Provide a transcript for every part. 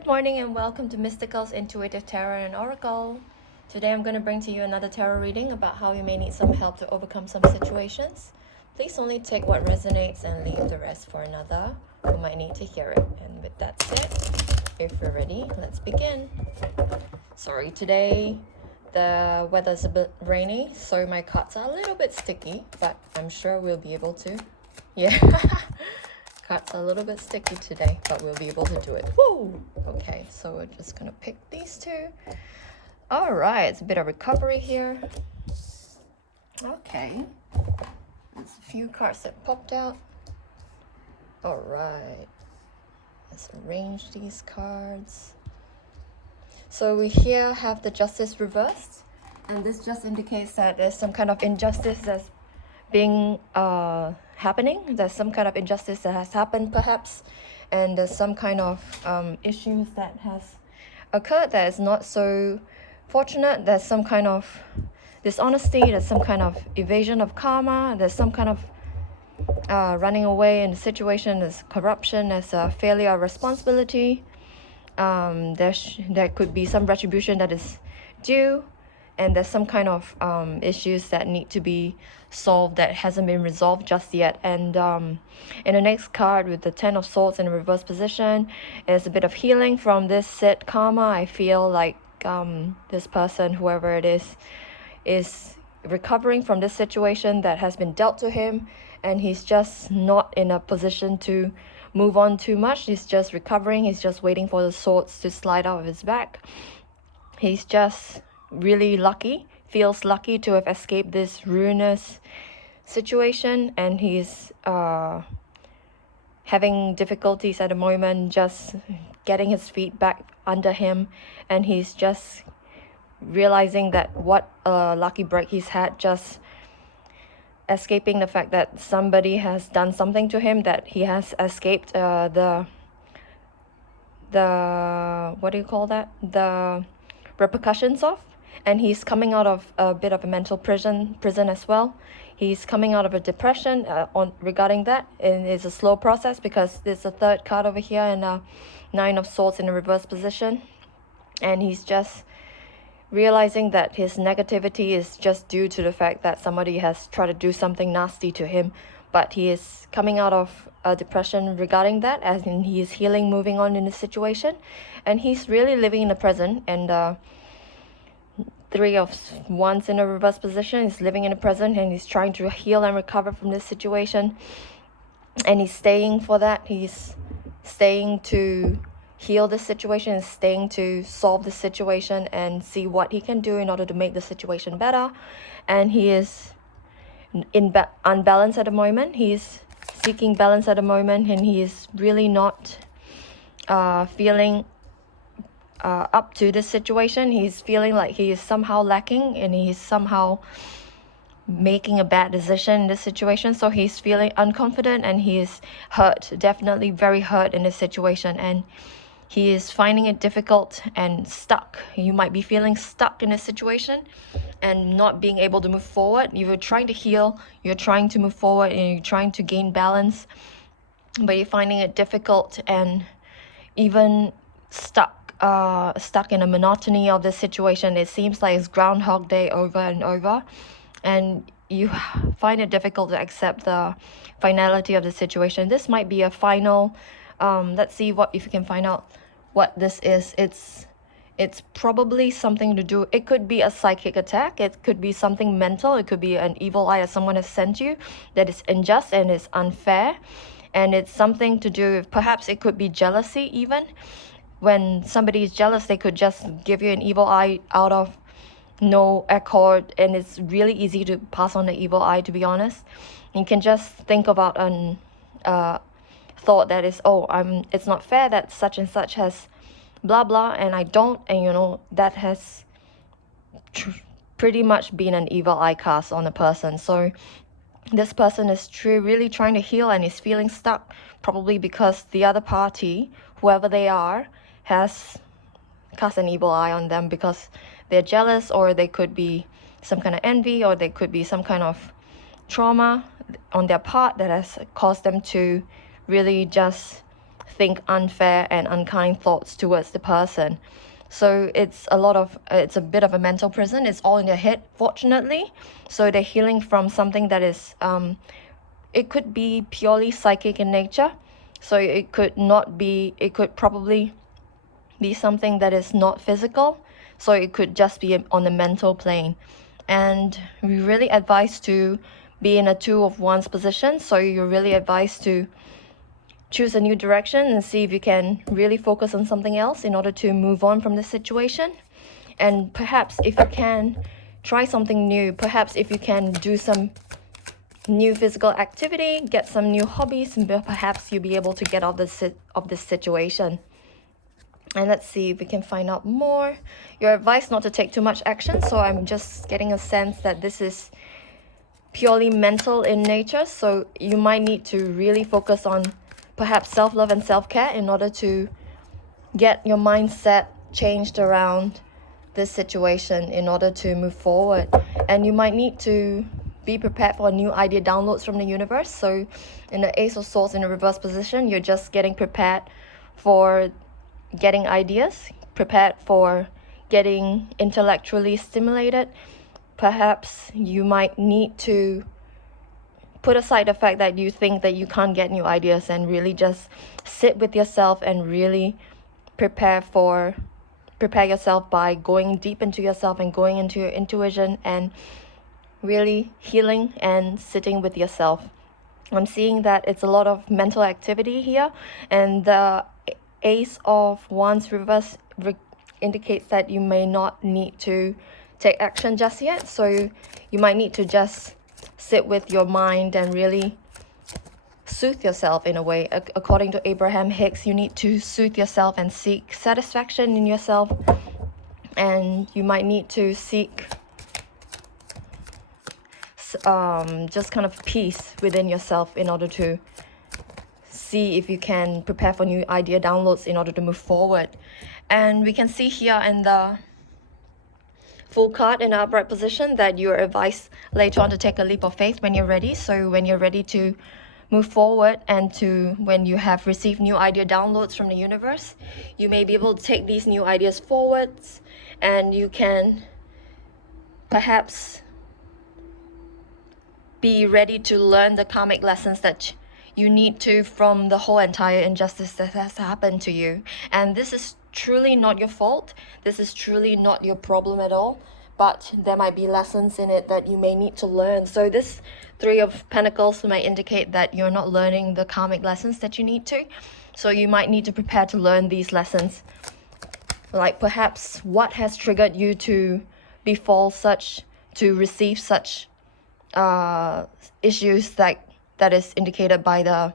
Good morning and welcome to Mystical's Intuitive Tarot and Oracle. Today I'm going to bring to you another tarot reading about how you may need some help to overcome some situations. Please only take what resonates and leave the rest for another who might need to hear it. And with that said, if you're ready, let's begin. Sorry, today the weather's a bit rainy, so my cards are a little bit sticky, but I'm sure we'll be able to. Yeah. Cards are a little bit sticky today, but we'll be able to do it. Woo! Okay, so we're just gonna pick these two. All right, it's a bit of recovery here. Okay, there's a few cards that popped out. All right, let's arrange these cards. So we here have the Justice reversed, and this just indicates that there's some kind of injustice that's being happening. There's some kind of injustice that has happened perhaps, and there's some kind of issues that has occurred that is not so fortunate. There's some kind of dishonesty, there's some kind of evasion of karma, there's some kind of running away in the situation, there's corruption, there's a failure of responsibility. There could be some retribution that is due, and there's some kind of issues that need to be solved that hasn't been resolved just yet. And in the next card with the Ten of Swords in the reverse position is a bit of healing from this set karma. I feel like this person, whoever it is recovering from this situation that has been dealt to him, and he's just not in a position to move on too much. He's just recovering. He's just waiting for the swords to slide out of his back. He's just really lucky, feels lucky to have escaped this ruinous situation, and he's having difficulties at the moment just getting his feet back under him, and he's just realizing that what a lucky break he's had, just escaping the fact that somebody has done something to him, that he has escaped the what do you call that, the repercussions of. And he's coming out of a bit of a mental prison as well. He's coming out of a depression regarding that, and it's a slow process because there's a third card over here and a Nine of Swords in the reverse position, and he's just realizing that his negativity is just due to the fact that somebody has tried to do something nasty to him. But he is coming out of a depression regarding that, as in he is healing, moving on in the situation, and he's really living in the present. And Three of Wands in a reverse position is living in the present, and he's trying to heal and recover from this situation, and he's staying for that. He's staying to heal this situation, and staying to solve the situation and see what he can do in order to make the situation better. And he is unbalanced at the moment. He's seeking balance at the moment, and he is really not feeling up to this situation. He's feeling like he is somehow lacking, and he's somehow making a bad decision in this situation. So he's feeling unconfident, and he is hurt, definitely very hurt in this situation, and he is finding it difficult and stuck. You might be feeling stuck in this situation and not being able to move forward. You're trying to heal, you're trying to move forward, and you're trying to gain balance, but you're finding it difficult and even stuck in a monotony of the situation. It seems like it's Groundhog Day over and over, and you find it difficult to accept the finality of the situation. This might be a final. Let's see if you can find out what this is. It's probably something to do. It could be a psychic attack. It could be something mental. It could be an evil eye that someone has sent you that is unjust and is unfair, and it's something to do with, perhaps it could be jealousy even. When somebody is jealous, they could just give you an evil eye out of no accord, and it's really easy to pass on the evil eye, to be honest. You can just think about an thought that is, it's not fair that such and such has blah blah and I don't, and that has pretty much been an evil eye cast on a person. So this person is really trying to heal and is feeling stuck, probably because the other party, whoever they are, has cast an evil eye on them because they're jealous, or they could be some kind of envy, or they could be some kind of trauma on their part that has caused them to really just think unfair and unkind thoughts towards the person. So it's a bit of a mental prison. It's all in your head, fortunately. So they're healing from something that is it could be purely psychic in nature. So it could probably be something that is not physical. So it could just be on the mental plane. And we really advise to be in a 2 of Wands position. So you're really advised to choose a new direction and see if you can really focus on something else in order to move on from the situation. And perhaps if you can try something new, perhaps if you can do some new physical activity, get some new hobbies, and perhaps you'll be able to get out of this situation. And let's see if we can find out more. You're advised not to take too much action, so I'm just getting a sense that this is purely mental in nature. So you might need to really focus on perhaps self-love and self-care in order to get your mindset changed around this situation in order to move forward. And you might need to be prepared for new idea downloads from the universe. So in the Ace of Swords in the reverse position, you're just getting prepared for getting ideas, prepared for getting intellectually stimulated. Perhaps you might need to put aside the fact that you think that you can't get new ideas and really just sit with yourself and really prepare yourself by going deep into yourself and going into your intuition and really healing and sitting with yourself. I'm seeing that it's a lot of mental activity here, and the Ace of Wands reverse indicates that you may not need to take action just yet. So you might need to just sit with your mind and really soothe yourself in a way. According to Abraham Hicks, you need to soothe yourself and seek satisfaction in yourself. And you might need to seek just kind of peace within yourself in order to see if you can prepare for new idea downloads in order to move forward. And we can see here in the Full card in the upright position that you're advised later on to take a leap of faith when you're ready. So when you're ready to move forward and when you have received new idea downloads from the universe, you may be able to take these new ideas forwards, and you can perhaps be ready to learn the karmic lessons that you need to from the whole entire injustice that has happened to you. And this is truly not your fault. This is truly not your problem at all, but there might be lessons in it that you may need to learn. So this Three of Pentacles may indicate that you're not learning the karmic lessons that you need to. So you might need to prepare to learn these lessons. Like perhaps what has triggered you to receive such issues that is indicated by the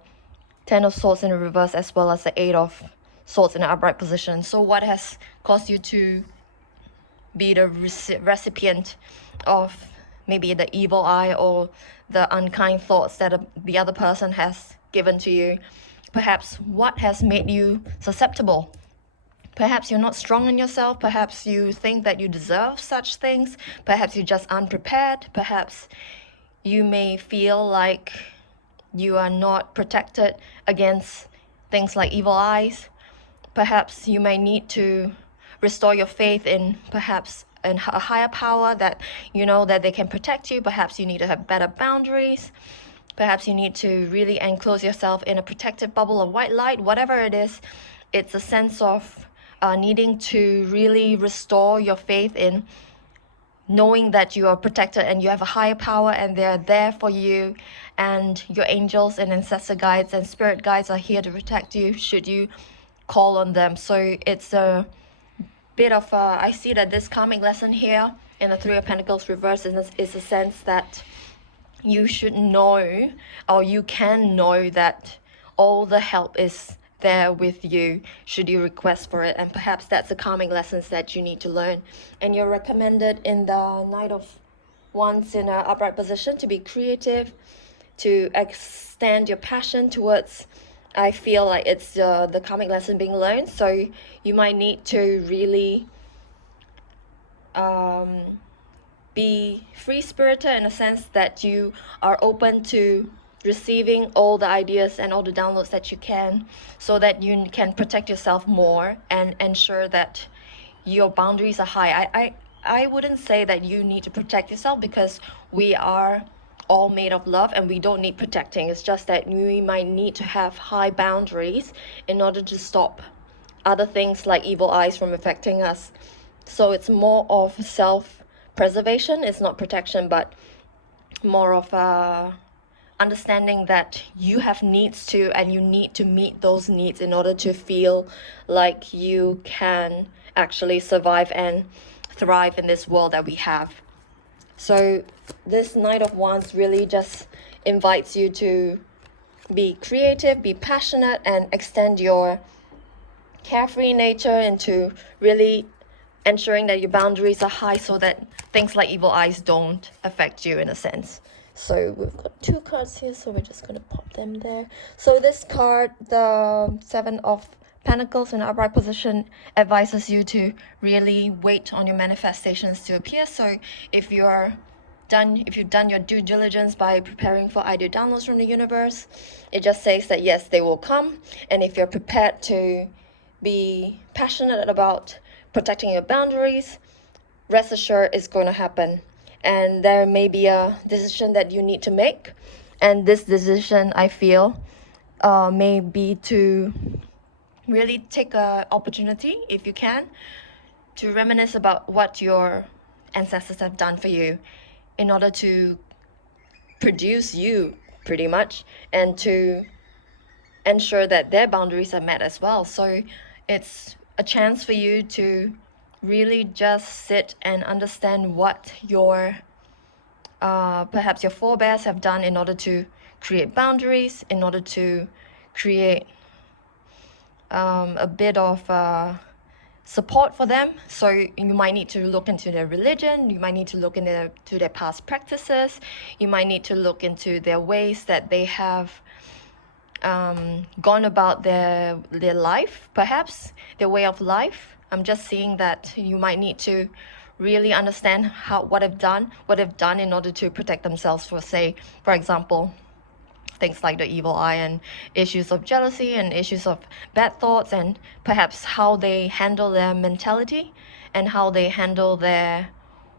Ten of Swords in the reverse as well as the Eight of Swords in the upright position. So what has caused you to be the recipient of maybe the evil eye or the unkind thoughts that the other person has given to you? Perhaps what has made you susceptible? Perhaps you're not strong in yourself. Perhaps you think that you deserve such things. Perhaps you're just unprepared. Perhaps you may feel like you are not protected against things like evil eyes. Perhaps you may need to restore your faith in a higher power that you know that they can protect you. Perhaps you need to have better boundaries. Perhaps you need to really enclose yourself in a protective bubble of white light. Whatever it is, it's a sense of needing to really restore your faith in knowing that you are protected and you have a higher power and they're there for you, and your angels and ancestor guides and spirit guides are here to protect you should you call on them. So it's a bit of I see that this karmic lesson here in the Three of Pentacles reverse is a sense that you should know, or you can know, that all the help is there with you should you request for it. And perhaps that's the karmic lessons that you need to learn. And you're recommended in the Knight of Wands in an upright position to be creative, to extend your passion towards, I feel like it's the karmic lesson being learned. So you might need to really be free-spirited in a sense that you are open to receiving all the ideas and all the downloads that you can, so that you can protect yourself more and ensure that your boundaries are high. I wouldn't say that you need to protect yourself, because we are all made of love and we don't need protecting. It's just that we might need to have high boundaries in order to stop other things like evil eyes from affecting us. So it's more of self-preservation. It's not protection, but more of understanding that you have needs too, and you need to meet those needs in order to feel like you can actually survive and thrive in this world that we have. So this Knight of Wands really just invites you to be creative, be passionate, and extend your carefree nature into really ensuring that your boundaries are high, so that things like evil eyes don't affect you in a sense. So we've got 2 cards here, so we're just going to pop them there. So this card, the 7 of Pentacles in upright position, advises you to really wait on your manifestations to appear. So if you've done your due diligence by preparing for ideal downloads from the universe, it just says that yes, they will come. And if you're prepared to be passionate about protecting your boundaries, rest assured it's going to happen. And there may be a decision that you need to make, and this decision, I feel, may be to really take an opportunity, if you can, to reminisce about what your ancestors have done for you in order to produce you, pretty much, and to ensure that their boundaries are met as well. So it's a chance for you to really just sit and understand what your perhaps your forebears have done in order to create boundaries, in order to create a bit of support for them. So you might need to look into their religion, you might need to look into their past practices, you might need to look into their ways that they have gone about their life, perhaps their way of life. I'm just seeing that you might need to really understand what they've done in order to protect themselves for example, things like the evil eye and issues of jealousy and issues of bad thoughts, and perhaps how they handle their mentality and how they handle their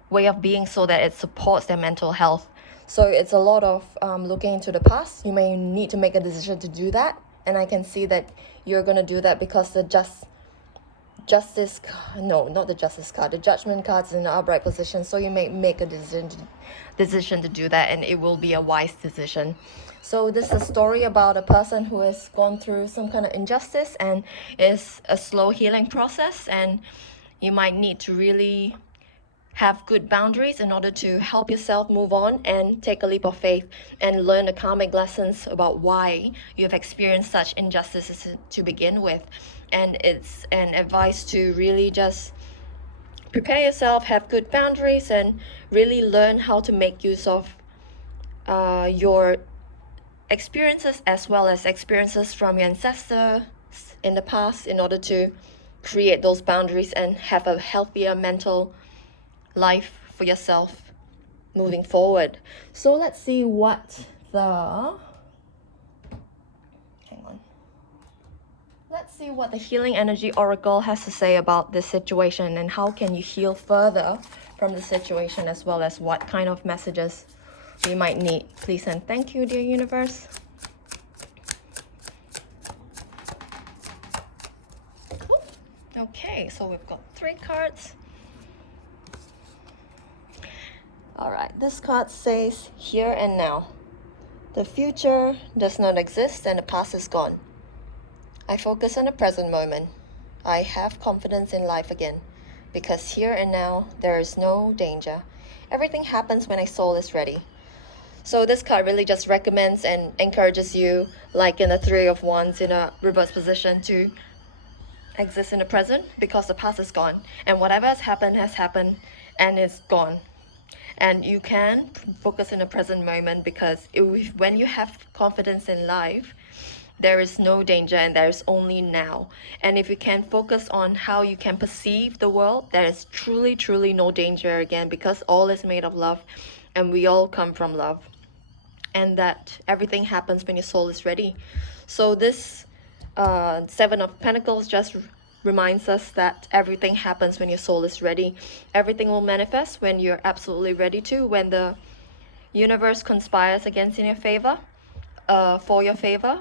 way of being, so that it supports their mental health. So it's a lot of looking into the past. You may need to make a decision to do that, and I can see that you're going to do that because the justice card, the judgment card's in the upright position. So you may make a decision to do that, and it will be a wise decision. So this is a story about a person who has gone through some kind of injustice, and it's a slow healing process, and you might need to really have good boundaries in order to help yourself move on and take a leap of faith and learn the karmic lessons about why you have experienced such injustices to begin with. And it's an advice to really just prepare yourself, have good boundaries, and really learn how to make use of your experiences as well as experiences from your ancestors in the past in order to create those boundaries and have a healthier mental life for yourself moving forward. So let's see what the healing energy oracle has to say about this situation, and how can you heal further from the situation, as well as what kind of messages we might need. Please and thank you, dear universe. Okay, so we've got 3 cards. Alright, this card says, here and now. The future does not exist and the past is gone. I focus on the present moment. I have confidence in life again, because here and now there is no danger. Everything happens when my soul is ready. So this card really just recommends and encourages you, like in the 3 of Wands in a reverse position, to exist in the present, because the past is gone, and whatever has happened and is gone. And you can focus in the present moment, because when you have confidence in life, there is no danger and there is only now. And if you can focus on how you can perceive the world, there is truly no danger again, because all is made of love and we all come from love. and that everything happens when your soul is ready. So this Seven of Pentacles just reminds us that everything happens when your soul is ready. Everything will manifest when you're absolutely ready to, when the universe conspires against in your favor, for your favor.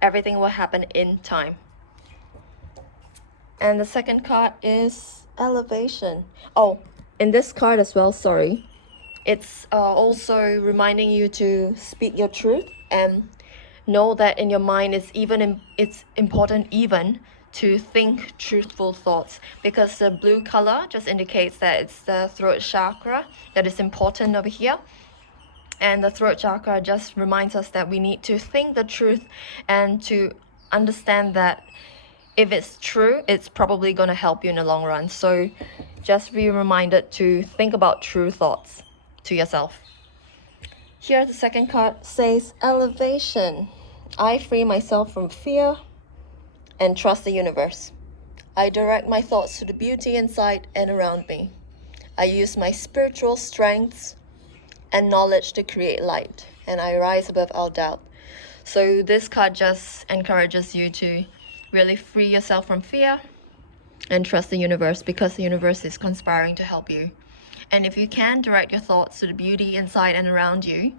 Everything will happen in time. And the second card is Elevation. Oh, in this card as well, sorry. It's also reminding you to speak your truth and know that in your mind it's important even to think truthful thoughts, because the blue color just indicates that it's the throat chakra that is important over here. And the throat chakra just reminds us that we need to think the truth and to understand that if it's true, it's probably going to help you in the long run. So just be reminded to think about true thoughts to yourself. Here, the second card says Elevation. I free myself from fear and trust the universe. I direct my thoughts to the beauty inside and around me. I use my spiritual strengths and knowledge to create light, and I rise above all doubt. So this card just encourages you to really free yourself from fear and trust the universe, because the universe is conspiring to help you. And if you can direct your thoughts to the beauty inside and around you,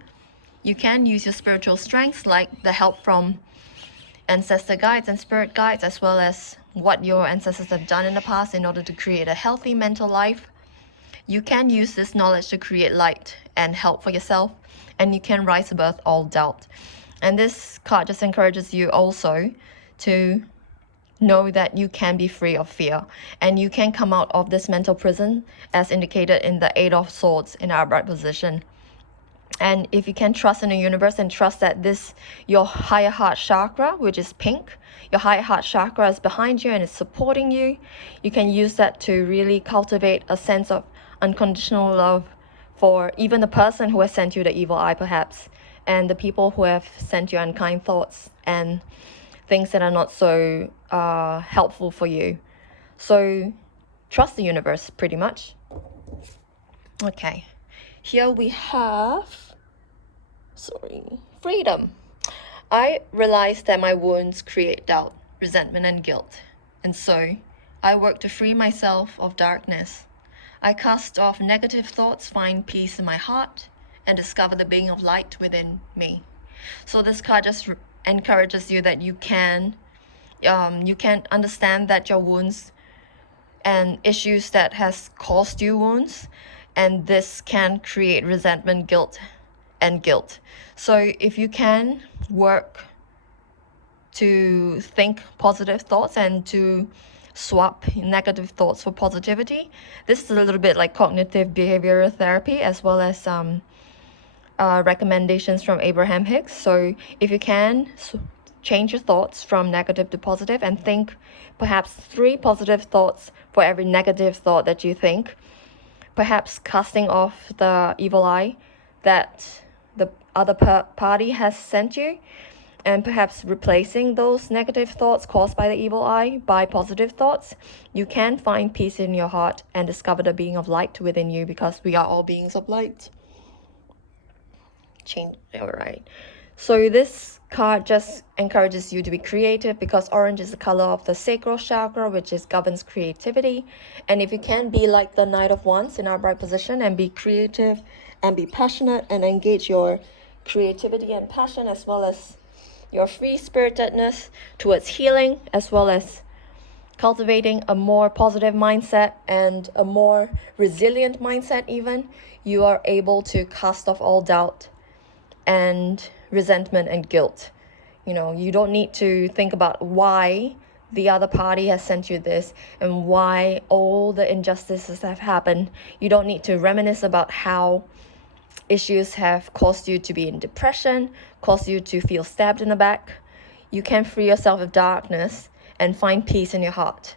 you can use your spiritual strengths, like the help from ancestor guides and spirit guides, as well as what your ancestors have done in the past in order to create a healthy mental life. You can use this knowledge to create light and help for yourself, and you can rise above all doubt. And this card just encourages you also to know that you can be free of fear and you can come out of this mental prison, as indicated in the Eight of Swords in our upright position. And if you can trust in the universe and trust that your higher heart chakra, which is pink, your higher heart chakra is behind you and is supporting you, you can use that to really cultivate a sense of unconditional love for even the person who has sent you the evil eye, perhaps, and the people who have sent you unkind thoughts and things that are not so helpful for you. So trust the universe, pretty much. Okay, here we have freedom. I realize that my wounds create doubt, resentment, and guilt, and so I work to free myself of darkness. I cast off negative thoughts, find peace in my heart, and discover the being of light within me. So this card just encourages you that you can understand that your wounds and issues that has caused you wounds, and this can create resentment, guilt. So if you can work to think positive thoughts and to swap negative thoughts for positivity, this is a little bit like cognitive behavioral therapy, as well as recommendations from Abraham Hicks. So if you can change your thoughts from negative to positive and think perhaps 3 positive thoughts for every negative thought that you think, perhaps casting off the evil eye that the other party has sent you, and perhaps replacing those negative thoughts caused by the evil eye by positive thoughts, you can find peace in your heart and discover the being of light within you, because we are all beings of light. All right. So this card just encourages you to be creative, because orange is the color of the sacral chakra, which governs creativity. And if you can be like the Knight of Wands in our upright position and be creative and be passionate and engage your creativity and passion, as well as your free-spiritedness towards healing, as well as cultivating a more positive mindset and a more resilient mindset even, you are able to cast off all doubt and resentment and guilt. You don't need to think about why the other party has sent you this and why all the injustices have happened. You don't need to reminisce about how issues have caused you to be in depression, caused you to feel stabbed in the back. You can free yourself of darkness and find peace in your heart.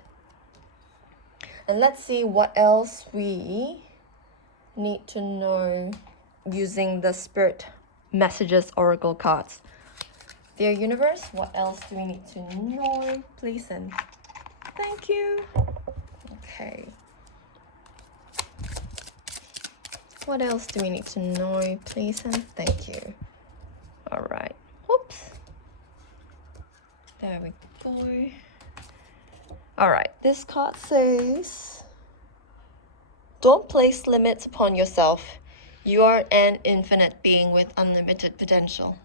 And let's see what else we need to know using the Spirit Messages Oracle cards. Dear Universe, what else do we need to know? Please and thank you. Okay. What else do we need to know? Please and thank you. There we go. Alright, this card says, don't place limits upon yourself. You are an infinite being with unlimited potential.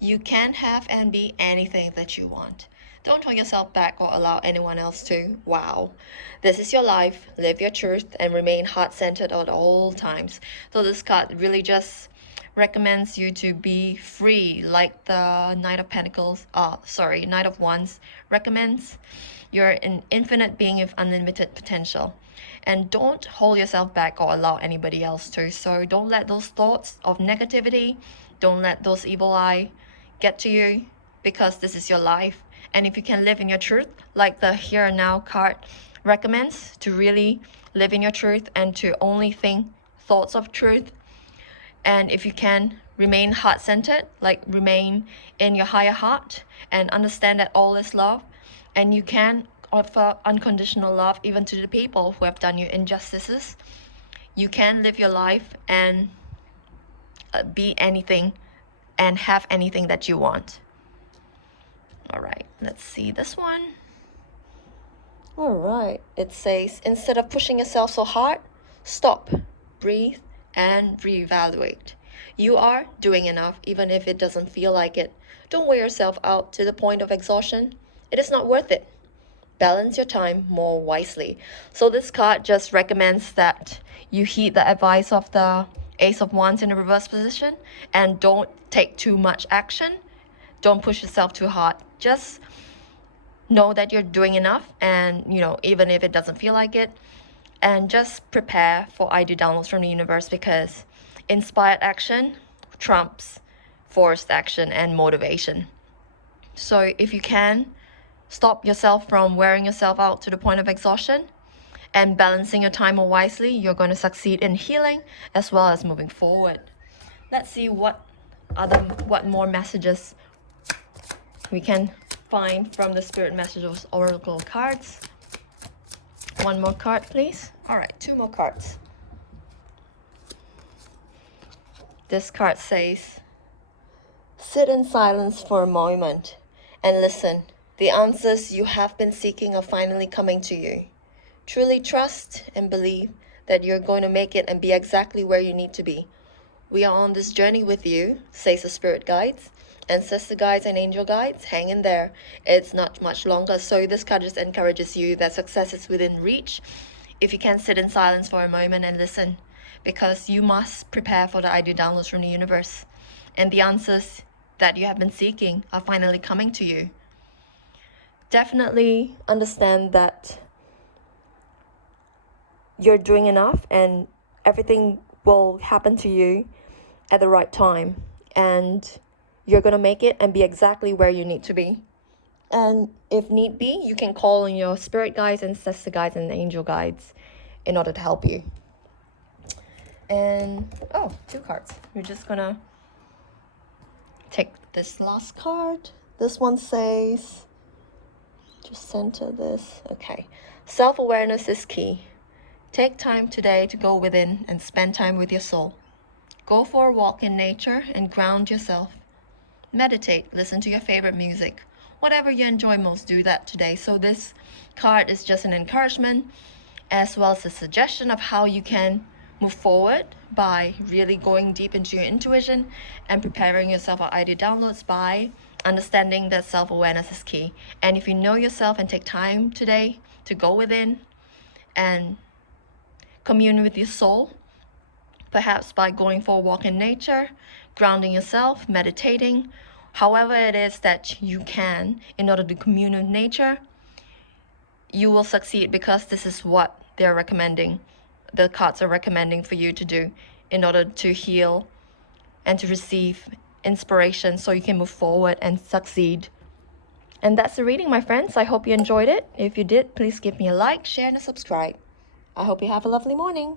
You can have and be anything that you want. Don't hold yourself back or allow anyone else to. Wow. This is your life. Live your truth and remain heart-centered at all times. So this card really just recommends you to be free, like the Knight of Pentacles, Knight of Wands recommends. You're an infinite being with unlimited potential. And don't hold yourself back or allow anybody else to. So don't let those thoughts of negativity, don't let those evil eye get to you, because this is your life. And if you can live in your truth, like the Here and Now card recommends, to really live in your truth and to only think thoughts of truth. And if you can remain heart-centered, like remain in your higher heart and understand that all is love, and you can offer unconditional love even to the people who have done you injustices, you can live your life and be anything and have anything that you want. All right, let's see this one. All right, it says, instead of pushing yourself so hard, stop, breathe, and reevaluate. You are doing enough, even if it doesn't feel like it. Don't wear yourself out to the point of exhaustion. It is not worth it. Balance your time more wisely. So this card just recommends that you heed the advice of the Ace of Wands in the reverse position and don't take too much action. Don't push yourself too hard. Just know that you're doing enough, and even if it doesn't feel like it, and just prepare for ideal downloads from the universe, because inspired action trumps forced action and motivation. So if you can stop yourself from wearing yourself out to the point of exhaustion and balancing your time more wisely, you're going to succeed in healing as well as moving forward. Let's see what more messages we can find from the Spirit Messages Oracle cards. One more card, please. All right, 2 more cards. This card says, sit in silence for a moment and listen. The answers you have been seeking are finally coming to you. Truly trust and believe that you're going to make it and be exactly where you need to be. We are on this journey with you, says the spirit guides, ancestor guides, and angel guides. Hang in there. It's not much longer. So this card just encourages you that success is within reach if you can sit in silence for a moment and listen, because you must prepare for the ideal downloads from the universe. And the answers that you have been seeking are finally coming to you. Definitely understand that you're doing enough and everything will happen to you at the right time, and you're going to make it and be exactly where you need to be. And if need be, you can call on your spirit guides, ancestor guides, and angel guides in order to help you. And 2 cards. We're just gonna take this last card. This one says, just center this. Okay. Self-awareness is key. Take time today to go within and spend time with your soul. Go for a walk in nature and ground yourself. Meditate, listen to your favorite music. Whatever you enjoy most, do that today. So this card is just an encouragement as well as a suggestion of how you can move forward by really going deep into your intuition and preparing yourself for ideal downloads by understanding that self-awareness is key. And if you know yourself and take time today to go within and commune with your soul, perhaps by going for a walk in nature, grounding yourself, meditating, however it is that you can in order to commune with nature, you will succeed, because this is what they're recommending. The cards are recommending for you to do in order to heal and to receive inspiration so you can move forward and succeed. And that's the reading, my friends. I hope you enjoyed it. If you did, please give me a like, share, and a subscribe. I hope you have a lovely morning.